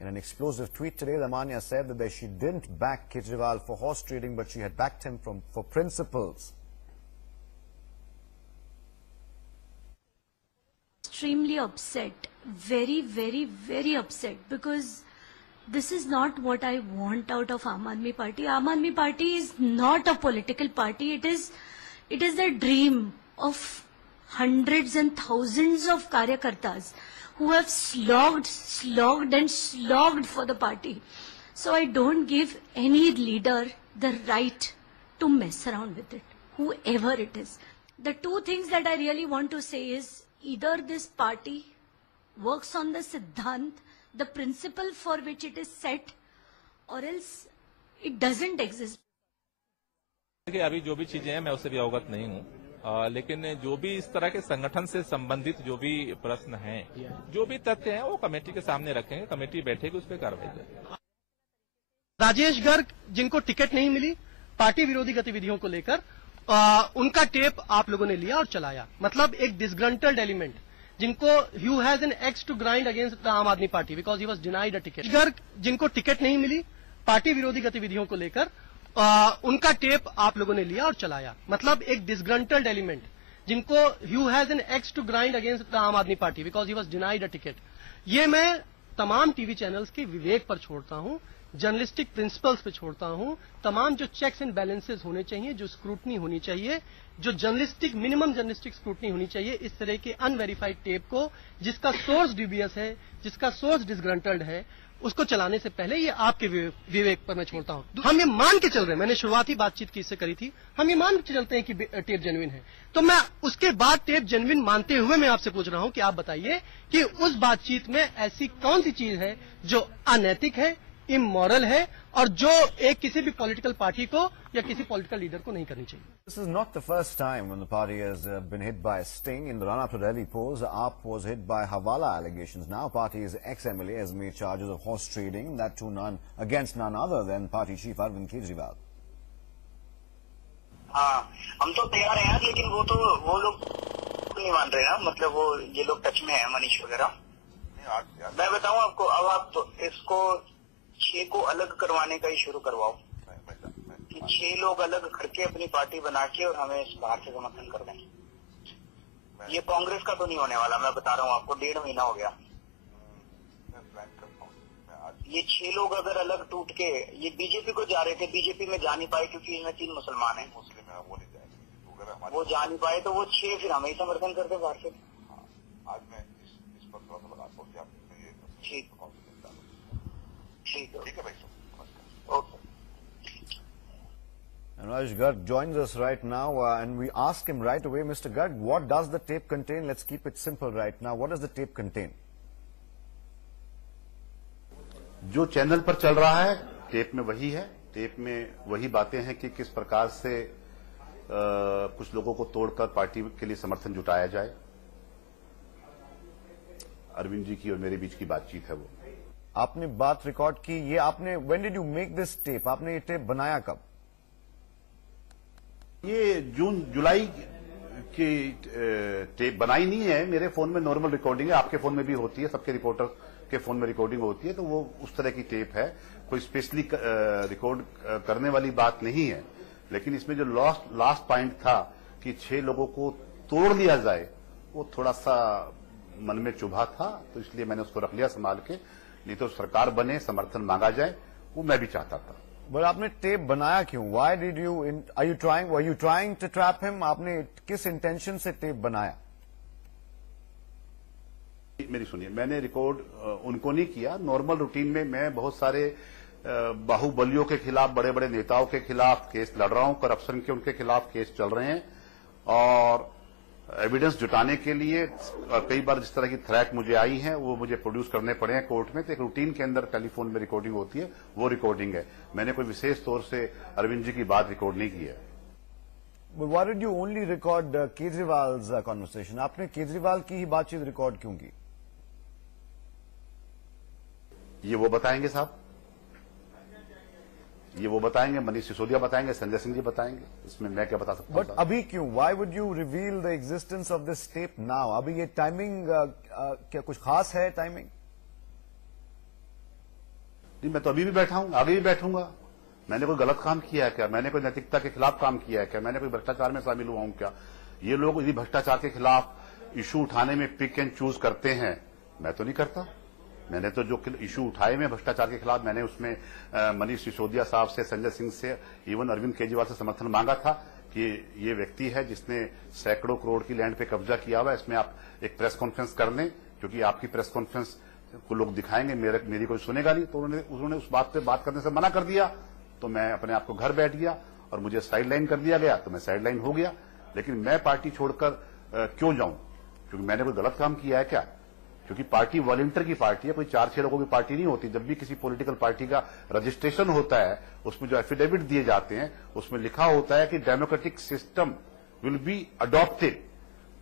In an explosive tweet today, Lamania said that she didn't back Kejriwal for horse trading, but she had backed him for principles. Extremely upset, very, very, very upset, because this is not what I want out of Aam Aadmi Party. Aam Aadmi Party is not a political party. It is the dream of hundreds and thousands of karyakartas who have slogged for the party. So I don't give any leader the right to mess around with it, whoever it is. The two things that I really want to say is, either this party works on the Siddhant, the principle for which it is set, or else it doesn't exist. देखिए, अभी जो भी चीजें हैं मैं उससे भी अवगत नहीं हूँ, लेकिन जो भी इस तरह के संगठन से संबंधित जो भी प्रश्न हैं, जो भी तथ्य हैं, वो कमेटी के सामने रखेंगे, कमेटी बैठेगी, उस पर कार्रवाई करेगी। राजेश गर्ग, जिनको टिकट नहीं मिली पार्टी विरोधी गतिविधियों को लेकर, उनका टेप आप लोगों ने लिया और चलाया। मतलब एक डिसग्रंटल्ड एलिमेंट, जिनको you has an axe to grind against the Aam Aadmi Party because he was denied a ticket. Garg, जिनको टिकट नहीं मिली पार्टी विरोधी गतिविधियों को लेकर, उनका टेप आप लोगों ने लिया और चलाया। मतलब एक डिसग्रंटल्ड एलिमेंट, जिनको you has an axe to grind against the Aam Aadmi Party because he was denied a ticket. ये मैं तमाम टीवी चैनल्स के विवेक पर छोड़ता हूं, जर्नलिस्टिक प्रिंसिपल्स पे छोड़ता हूं। तमाम जो चेक्स एंड बैलेंसेस होने चाहिए, जो स्क्रूटनी होनी चाहिए, जो मिनिमम जर्नलिस्टिक स्क्रूटनी होनी चाहिए, इस तरह के अनवेरिफाइड टेप को, जिसका सोर्स ड्यूबियस है, जिसका सोर्स डिसग्रंटल्ड है, उसको चलाने से पहले ये आपके विवेक पर मैं छोड़ता हूं। हम ये मान के चल रहे हैं, मैंने शुरुआती बातचीत की इससे करी थी, हम ये मान के चलते हैं कि टेप जेन्युइन है। तो मैं उसके बाद टेप जेन्युइन मानते हुए मैं आपसे पूछ रहा हूं कि आप बताइए कि उस बातचीत में ऐसी कौन सी चीज है जो अनैतिक है, इमोरल है, और जो एक किसी भी पॉलिटिकल पार्टी को या किसी पॉलिटिकल लीडर को नहीं करनी चाहिए। This is not the first time when the party has been hit by a sting. In the run-up to Delhi polls, AAP was hit by Hawala allegations. Now party's ex-MLA has made charges of horse trading, that too against none other than party chief Arvind Kejriwal. हाँ, हम तो तैयार हैं यार, लेकिन वो लोग नहीं मान रहे ना। मतलब वो ये लोग टच में है, मनीष वगैरह। मैं बताऊं आपको, अब आप तो इसको 6 को अलग करवाने का ही शुरू करवाओ कि 6 लोग अलग करके अपनी पार्टी बना के और हमें इस बाहर से समर्थन कर दें। ये कांग्रेस का तो नहीं होने वाला, मैं बता रहा हूँ आपको, 1.5 महीना हो गया। ये 6 लोग अगर अलग टूट के, ये बीजेपी को जा रहे थे, बीजेपी में जा नहीं पाए क्योंकि इसमें 3 मुसलमान हैं, वो जा नहीं पाए, तो वो 6 फिर हमें ही समर्थन करते बाहर से। आज मैं इस पर थोड़ा सा लगाता हूँ कि आप ठीक है भाई। Okay. And Rajesh Garg joins us right now, and we ask him right away, Mr. Garg, what does the tape contain? Let's keep it simple right now. What does the tape contain? जो channel पर चल रहा है, tape में वही है। Tape में वही बातें हैं कि किस प्रकार से कुछ लोगों को तोड़कर पार्टी के लिए समर्थन जुटाया जाए। अरविंद जी की और मेरे बीच की बातचीत है वो। आपने बात रिकॉर्ड की, ये आपने when did you make this tape? आपने ये टेप बनाया कब? ये जून जुलाई की टेप बनाई नहीं है। मेरे फोन में नॉर्मल रिकॉर्डिंग है, आपके फोन में भी होती है, सबके रिपोर्टर के फोन में रिकॉर्डिंग होती है, तो वो उस तरह की टेप है। कोई स्पेशली रिकॉर्ड करने वाली बात नहीं है। लेकिन इसमें जो लास्ट पॉइंट था कि 6 लोगों को तोड़ लिया जाए, वो थोड़ा सा मन में चुभा था, तो इसलिए मैंने उसको रख लिया संभाल के। नहीं तो सरकार बने, समर्थन मांगा जाए, वो मैं भी चाहता था। बट आपने टेप बनाया क्यों? Why did you? Were you trying to trap him? आपने किस इंटेंशन से टेप बनाया? मेरी सुनिए, मैंने रिकॉर्ड उनको नहीं किया। नॉर्मल रूटीन में मैं बहुत सारे बाहुबलियों के खिलाफ, बड़े बड़े नेताओं के खिलाफ केस लड़ रहा हूं, करप्शन के उनके खिलाफ केस चल रहे हैं, और एविडेंस जुटाने के लिए कई बार जिस तरह की थ्रेट मुझे आई है वो मुझे प्रोड्यूस करने पड़े हैं कोर्ट में। तो एक रूटीन के अंदर टेलीफोन में रिकॉर्डिंग होती है, वो रिकॉर्डिंग है। मैंने कोई विशेष तौर से अरविंद जी की बात रिकॉर्ड नहीं की है। But why did you only record Kejriwal's conversation? आपने केजरीवाल की ही बातचीत रिकॉर्ड क्यों की? ये वो बताएंगे साहब, ये वो बताएंगे, मनीष सिसोदिया बताएंगे, संजय सिंह जी बताएंगे, इसमें मैं क्या बता सकता हूं। बट अभी क्यों? Why would you reveal the existence of this tape now? अभी ये टाइमिंग क्या कुछ खास है? टाइमिंग नहीं, मैं तो अभी भी बैठा हूं, आगे भी बैठूंगा। मैंने कोई गलत काम किया है क्या? मैंने कोई नैतिकता के खिलाफ काम किया है क्या? मैंने कोई भ्रष्टाचार में शामिल हुआ हूं क्या? ये लोग यदि भ्रष्टाचार के खिलाफ इशू उठाने में पिक एंड चूज करते हैं, मैं तो नहीं करता। मैंने तो जो इशू उठाए में भ्रष्टाचार के खिलाफ, मैंने उसमें मनीष सिसोदिया साहब से, संजय सिंह से, इवन अरविंद केजरीवाल से समर्थन मांगा था कि ये व्यक्ति है जिसने सैकड़ों करोड़ की लैंड पे कब्जा किया हुआ है, इसमें आप एक प्रेस कॉन्फ्रेंस कर लें, क्योंकि आपकी प्रेस कॉन्फ्रेंस को लोग दिखाएंगे, मेरी कोई सुनेगा नहीं। तो उन्होंने उस बात पे बात करने से मना कर दिया। तो मैं अपने आप को घर बैठ गया और मुझे साइडलाइन कर दिया गया, तो मैं साइडलाइन हो गया। लेकिन मैं पार्टी छोड़कर क्यों जाऊं? क्योंकि मैंने कोई गलत काम किया है क्या? क्योंकि पार्टी वॉलंटियर की पार्टी है, कोई 4-6 लोगों की पार्टी नहीं होती। जब भी किसी पॉलिटिकल पार्टी का रजिस्ट्रेशन होता है, उसमें जो एफिडेविट दिए जाते हैं, उसमें लिखा होता है कि democratic system will be adopted.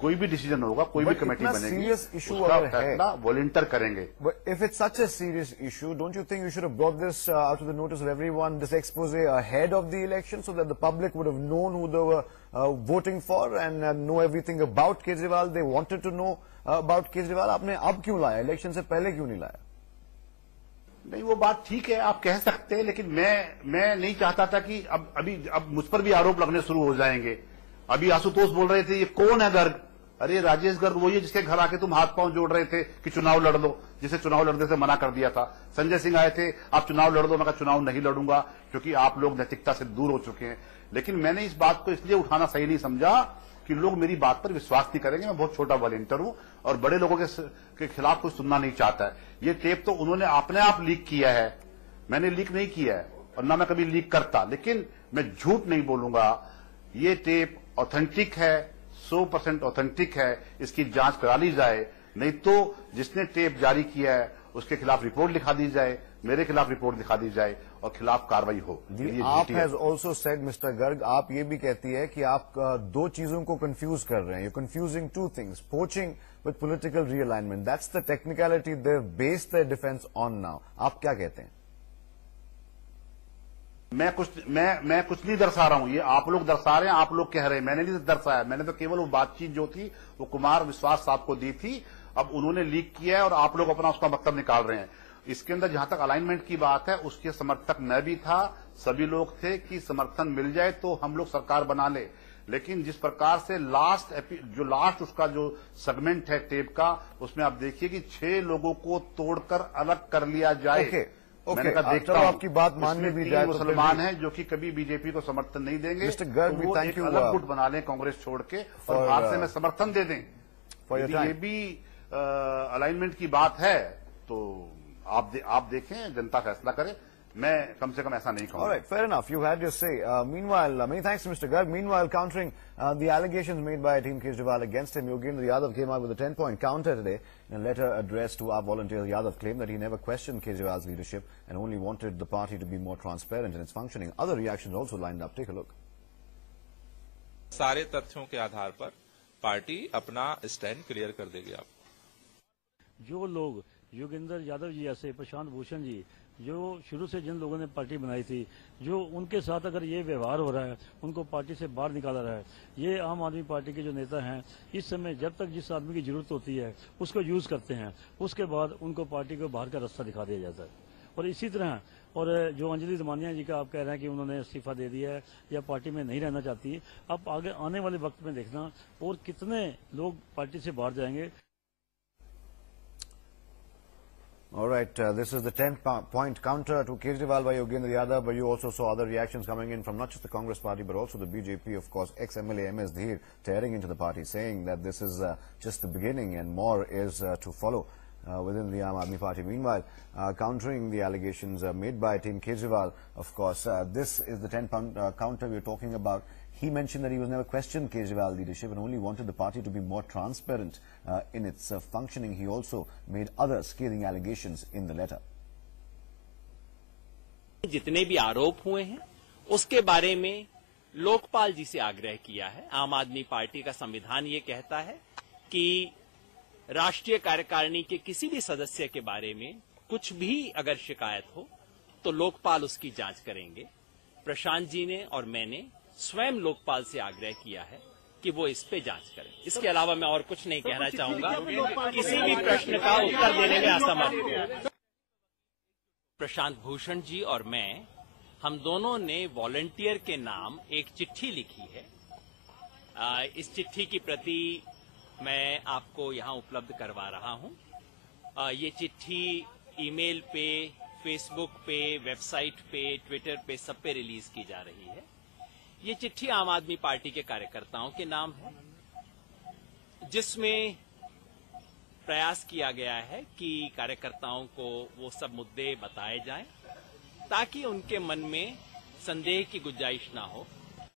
कोई भी डिसीजन होगा, कोई भी कमेटी बनेगी, उसका फैसला वॉलंटियर करेंगे। But if it's such a serious issue, don't you think you should have brought this out to the notice of everyone, this expose ahead of the election, so that the public would have known who they were voting for and know everything about Kejriwal? They wanted to know about Kejriwal. आपने अब क्यों लाया? Election से पहले क्यों नहीं लाया? नहीं, वो बात ठीक है, आप कह सकते हैं, लेकिन मैं नहीं चाहता था कि अब मुझ पर भी आरोप लगने शुरू हो जाएंगे। अभी आशुतोष बोल रहे थे ये कौन है गर्ग? अरे राजेश गर्ग वही है जिसके घर आके तुम हाथ पांव जोड़ रहे थे कि चुनाव लड़ लो, जिसे चुनाव लड़ने से मना कर दिया था। संजय सिंह आए थे, आप चुनाव लड़ दो, मैं कहा चुनाव नहीं लड़ूंगा क्योंकि आप लोग नैतिकता से दूर हो चुके हैं। लेकिन मैंने इस बात को इसलिए उठाना सही नहीं समझा कि लोग मेरी बात पर विश्वास नहीं करेंगे। मैं बहुत छोटा वॉलंटियर हूं और बड़े लोगों के खिलाफ कुछ सुनना नहीं चाहता है। ये टेप तो उन्होंने अपने आप लीक किया है, मैंने लीक नहीं किया है और ना मैं कभी लीक करता। लेकिन मैं झूठ नहीं बोलूंगा, ये टेप ऑथेंटिक है, 100% ऑथेंटिक है। इसकी जांच करा ली जाए, नहीं तो जिसने टेप जारी किया है उसके खिलाफ रिपोर्ट लिखा दी जाए, मेरे खिलाफ रिपोर्ट दिखा दी जाए और खिलाफ कार्रवाई हो। आप has also said mister Garg, आप ये भी कहती है कि आप दो चीजों को कंफ्यूज कर रहे हैं। You confusing two things, poaching with political realignment. That's the technicality they base there defence on now. आप क्या कहते हैं? मैं कुछ नहीं दर्शा रहा हूं, ये आप लोग दर्शा रहे हैं, आप लोग कह रहे हैं, मैंने नहीं दर्शाया। मैंने तो केवल वो बातचीत जो थी वो कुमार विश्वास साहब को दी थी। अब उन्होंने लीक किया है और आप लोग अपना उसका मतलब निकाल रहे हैं। इसके अंदर जहां तक अलाइनमेंट की बात है, उसके समर्थक मैं भी था, सभी लोग थे कि समर्थन मिल जाए तो हम लोग सरकार बना ले। लेकिन जिस प्रकार से लास्ट उसका जो सेगमेंट है टेप का, उसमें आप देखिए कि 6 लोगों को तोड़कर अलग कर लिया जाए। मैंने कहा देखता हूं, आपकी बात मानने भी जाए, मुसलमान है जो कि कभी बीजेपी को समर्थन नहीं देंगे, मिस्टर गर्ग, तो वो एक अलग गुट बना लें कांग्रेस छोड़ के और बाहर से में समर्थन दे दें। ये भी अलाइनमेंट की बात है तो आप देखें, जनता फैसला करे। मैं कम से कम ऐसा नहीं कहूंगा। All right, fair enough. You had your say. Meanwhile, many thanks to Mr. Garg. Meanwhile, countering the allegations made by Team Kejriwal against him, Yogendra Yadav came out with a 10-point counter today in a letter addressed to our volunteer. Yadav claimed that he never questioned Kejriwal's leadership and only wanted the party to be more transparent in its functioning. Other reactions also lined up. Take a look. सारे तथ्यों के आधार पर party अपना stand clear कर देगी। आप जो लोग योगेंद्र यादव जी ऐसे, प्रशांत भूषण जी, जो शुरू से जिन लोगों ने पार्टी बनाई थी, जो उनके साथ अगर ये व्यवहार हो रहा है, उनको पार्टी से बाहर निकाला रहा है। ये आम आदमी पार्टी के जो नेता हैं, इस समय जब तक जिस आदमी की जरूरत होती है उसको यूज करते हैं, उसके बाद उनको पार्टी को बाहर का रास्ता दिखा दिया जाता है। और इसी तरह और जो अंजलि दमानिया जी का आप कह रहे हैं कि उन्होंने इस्तीफा दे दिया है या पार्टी में नहीं रहना चाहती, अब आगे आने वाले वक्त में देखना और कितने लोग पार्टी से बाहर जाएंगे। All right, this is the 10-point counter to Kejriwal by Yogendra Yadav, but you also saw other reactions coming in from not just the Congress party, but also the BJP, of course. Ex-MLA MS Dhir tearing into the party, saying that this is just the beginning and more is to follow within the Aam Aadmi Party. Meanwhile, countering the allegations made by Team Kejriwal, of course, this is the 10-point counter we're talking about. He mentioned that he was never questioned Kejriwal leadership and only wanted the party to be more transparent in its functioning. He also made other scathing allegations in the letter. जितने भी आरोप हुए हैं उसके बारे में लोकपाल जी से आग्रह किया है। आम आदमी पार्टी का संविधान ये कहता है कि राष्ट्रीय कार्यकारिणी के किसी भी सदस्य के बारे में कुछ भी अगर शिकायत हो तो लोकपाल उसकी जांच करेंगे। प्रशांत जी ने और मैंने स्वयं लोकपाल से आग्रह किया है कि वो इस पे जांच करें। इसके अलावा मैं और कुछ नहीं कहना चाहूंगा। किसी भी प्रश्न का उत्तर देने में असमर्थ हूं। प्रशांत भूषण जी और मैं, हम दोनों ने वॉलंटियर के नाम एक चिट्ठी लिखी है। इस चिट्ठी की प्रति मैं आपको यहाँ उपलब्ध करवा रहा हूँ। ये चिट्ठी ईमेल पे, फेसबुक पे, वेबसाइट पे, ट्विटर पे, सब पे रिलीज की जा रही है। ये चिट्ठी आम आदमी पार्टी के कार्यकर्ताओं के नाम है, जिसमें प्रयास किया गया है कि कार्यकर्ताओं को वो सब मुद्दे बताए जाएं ताकि उनके मन में संदेह की गुंजाइश ना हो